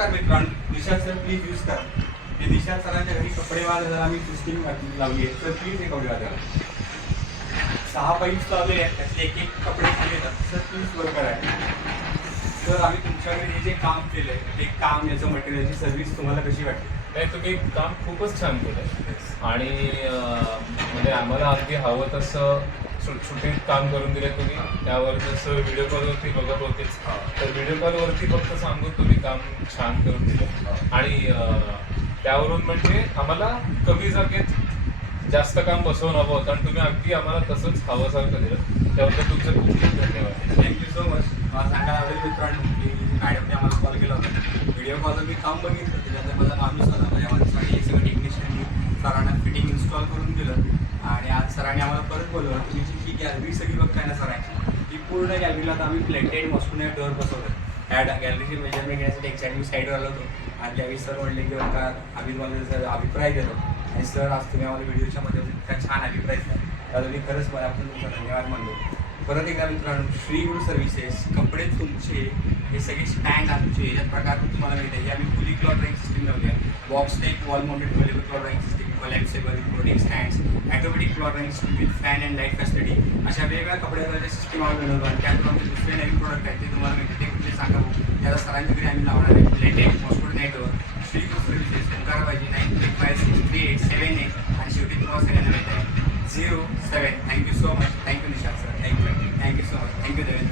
नमस्कार मित्रांनो, Nishant sir please use करा. हे निशांत सरांच्या घरी कपडे वाजायला आम्ही सिस्टीम लावली आहे. सर प्लीज हे कपडे वाजायला 6 पाईप्स लावले आहेत, त्यातले एक एक कपडे खाली येतात. सर प्लीज वर करा. सर आम्ही तुमच्याकडे हे जे काम केलंय ते काम, याचं मटेरियलची सर्व्हिस तुम्हाला कशी वाटते? नाही, तुम्ही काम खूपच छान केलं आणि म्हणजे आम्हाला अगदी हवं तसं सुटसुटीत काम करून दिलं तुम्ही. त्यावर जसं व्हिडिओ कॉलवरती बघत होतेच, तर व्हिडिओ कॉलवरती फक्त सांगून तुम्ही काम छान करून दिलं आणि त्यावरून म्हणजे आम्हाला कमी जागेत जास्त काम बसवून हवं होतं आणि तुम्ही अगदी आम्हाला तसंच हवंसारखं दिलं. त्याबद्दल तुमचे खूप खूप धन्यवाद. Thank you so much. मला सांगायला आवडेल मित्रांनो की मॅडमने आम्हाला कॉल केला होता. व्हिडिओ कॉलवर मी काम बघितलं, त्याच्यात मला माणूस आला माझ्या माणसाने हे सगळं टेक्निशियननी सरांना फिटिंग इन्स्टॉल करून दिलं आणि आज सरांनी आम्हाला परत बोलवलं. तुम्ही जी गॅलरी सगळी बघताय ना सरांची, ती पूर्ण गॅलरीला आता आम्ही प्लेटेड मॉस्कुलार डोअर बसवतो. ह्या गॅलरीची मेजरमेंट घेण्यासाठी एक्झॅक्ट मी साईडवर आलो होतो आणि त्यावेळी सर म्हणले की बघा अभिनवाला अभिप्राय देतो आणि सर आज तुम्ही आम्हाला व्हिडिओच्या मध्ये इतका छान अभिप्राय दिला, त्याला मी खरंच मला आपण तुमचा धन्यवाद मानलो. परत एकदा मित्रांनो, श्री गुरु सर्व्हिसेस, कपडे तुमचे, हे सगळे स्टँड आमचे याच्यात प्रकार तुम्हाला मिळते. हे आम्ही फुली क्लॉथ ड्राईंग सिस्टीम लावली आहे. Box type wall mounted cloth drying system, collapsible floating stands, automatic cloth drying system with fan and light facility, अशा वेगवेगळ्या कपड्याच्या सिस्टीम आम्ही बनवतो आणि त्यातून आमचे दुसरे नवीन प्रोडक्ट आहेत ते तुम्हाला मिळते. ते कुठले सांगा त्याला सरांच्या घरी आम्ही लावणार आहे. प्लेटेड मॉस्कुलर नेटवर श्री गुरु सर्व्हिसेस, ओंकार पाहिजे 98563878 आणि शेवटी तुम्हाला सगळ्यांना मिळत आहे 07. Thank you so much. Thank you Nishant sir. Thank you so much. Thank you Devendra.